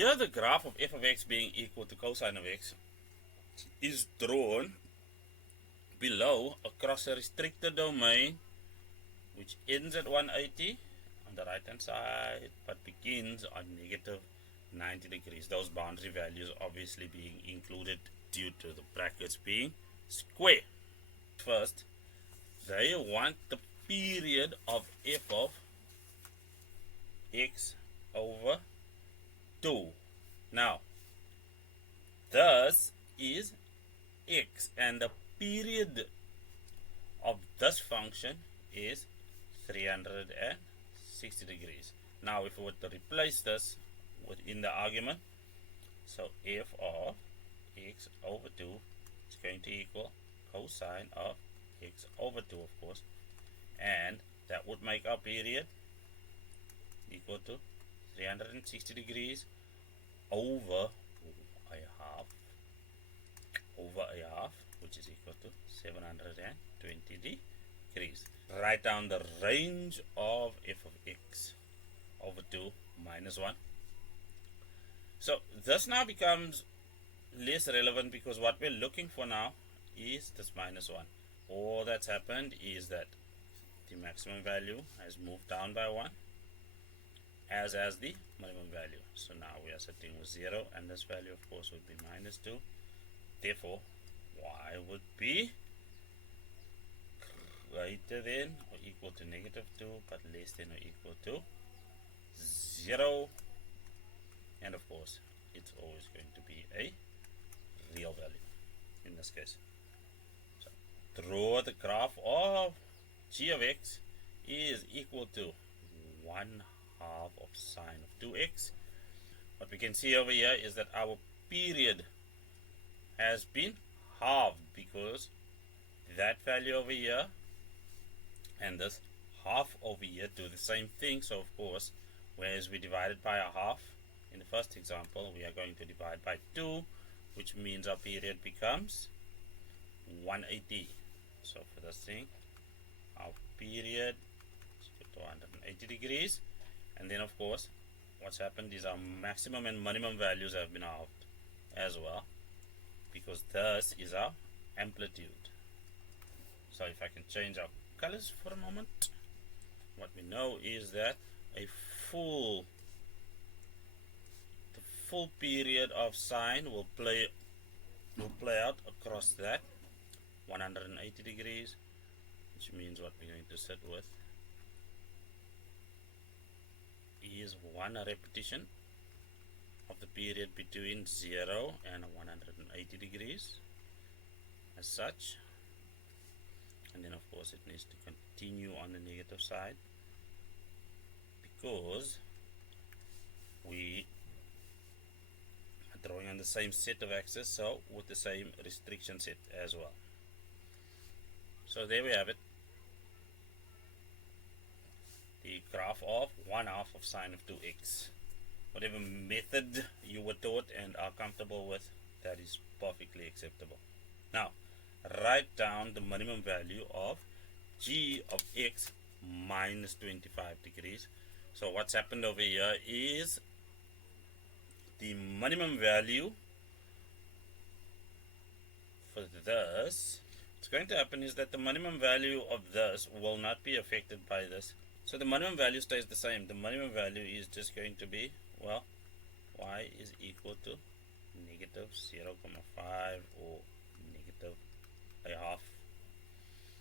Here the graph of f of x being equal to cosine of x is drawn below across a restricted domain which ends at 180 on the right hand side but begins on negative 90 degrees. Those boundary values obviously being included due to the brackets being square. First, they want the period of f of x over 2. Now, this is x and the period of this function is 360 degrees. Now, if we were to replace this within the argument, so f of x over 2 is going to equal cosine of x over 2, of course, and that would make our period equal to 360 degrees over a half, which is equal to 720 degrees. Write down the range of f of x over 2 minus 1. So this now becomes less relevant because what we're looking for now is this minus 1. All that's happened is that the maximum value has moved down by 1, as has the minimum value. So now we are sitting with 0, and this value of course would be minus 2. Therefore, y would be greater than or equal to negative 2, but less than or equal to 0. And of course, it's always going to be a real value in this case. So, draw the graph of g of x is equal to 1 half of sine of 2x. What we can see over here is that our period has been halved because that value over here and this half over here do the same thing. So of course, whereas we divided by a half in the first example, we are going to divide by 2, which means our period becomes 180. So for this thing, our period is equal to 180 degrees. And then of course, what's happened is our maximum and minimum values have been halved as well, because this is our amplitude. So if I can change our colors for a moment, what we know is that the full period of sine will play out across that 180 degrees, which means what we're going to sit with is one repetition of the period between 0 and 180 degrees as such, and then of course it needs to continue on the negative side because we are drawing on the same set of axes, so with the same restriction set as well. So there we have it, the graph of 1 half of sine of 2x. Whatever method you were taught and are comfortable with, that is perfectly acceptable. Now, write down the minimum value of g of x minus 25 degrees. So what's happened over here is the minimum value for this, what's going to happen is that the minimum value of this will not be affected by this. So the minimum value stays the same. The minimum value is just going to be, well, y is equal to negative 0,5 or negative a half.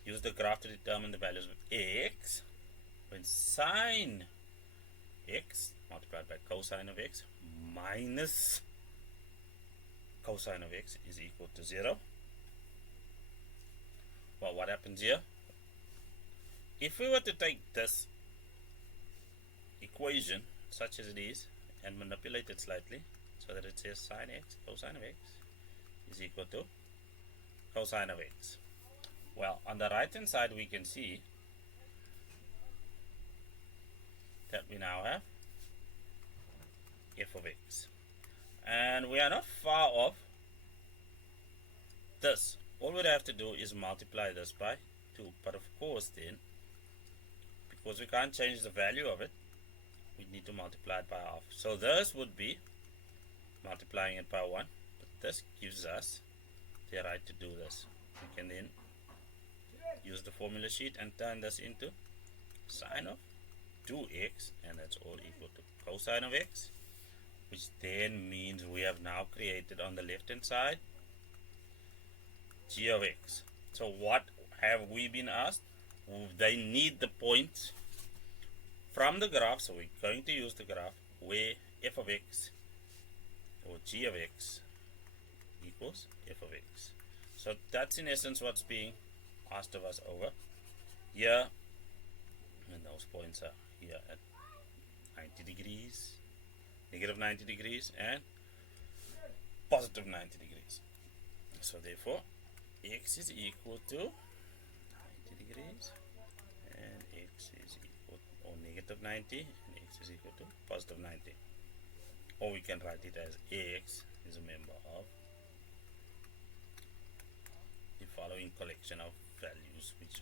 Use the graph to determine the values of x when sine x multiplied by cosine of x minus cosine of x is equal to 0. Well, what happens here? If we were to take this equation such as it is and manipulate it slightly so that it says sine x cosine of x is equal to cosine of x. Well, on the right hand side we can see that we now have f of x, and we are not far off this. All we have to do is multiply this by 2, but of course then, because we can't change the value of it, we need to multiply it by half. So this would be multiplying it by 1, but this gives us the right to do this. We can then use the formula sheet and turn this into sine of 2x, and that's all equal to cosine of x, which then means we have now created on the left hand side g of x. So what have we been asked? They need the points from the graph, so we're going to use the graph where f of x or g of x equals f of x. So that's in essence what's being asked of us over here, and those points are here at 90 degrees, negative 90 degrees, and positive 90 degrees. So therefore x is equal to 90 degrees, and x is equal, or negative 90, and x is equal to positive 90. Or we can write it as x is a member of the following collection of values, which